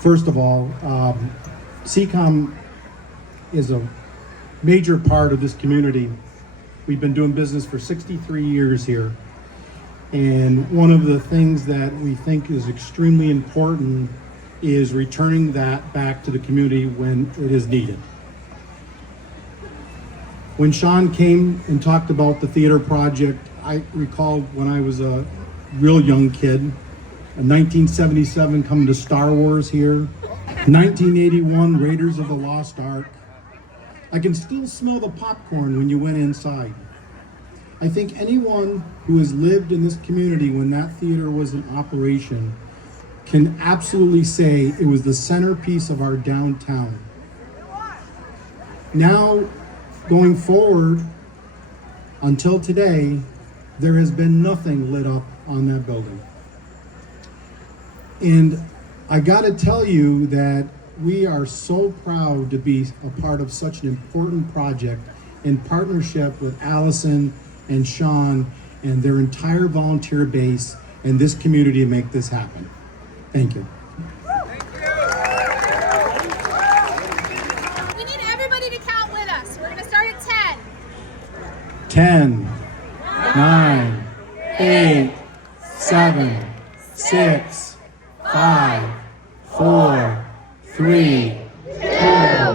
First of all, SeaComm is a major part of this community. We've been doing business for 63 years here. And one of the things that we think is extremely important is returning that back to the community when it is needed. When Sean came and talked about the theater project, I recall when I was a real young kid, in 1977 coming to Star Wars here, 1981 Raiders of the Lost Ark. I can still smell the popcorn when you went inside. I think anyone who has lived in this community when that theater was in operation can absolutely say it was the centerpiece of our downtown. Now, going forward, until today, there has been nothing lit up on that building. And I gotta tell you that we are so proud to be a part of such an important project in partnership with Allison and Sean and their entire volunteer base and this community to make this happen. Thank you. We need everybody to count with us. We're gonna start at 10. 10, 9, 8, 7, 6, 5, 4, 3, 2,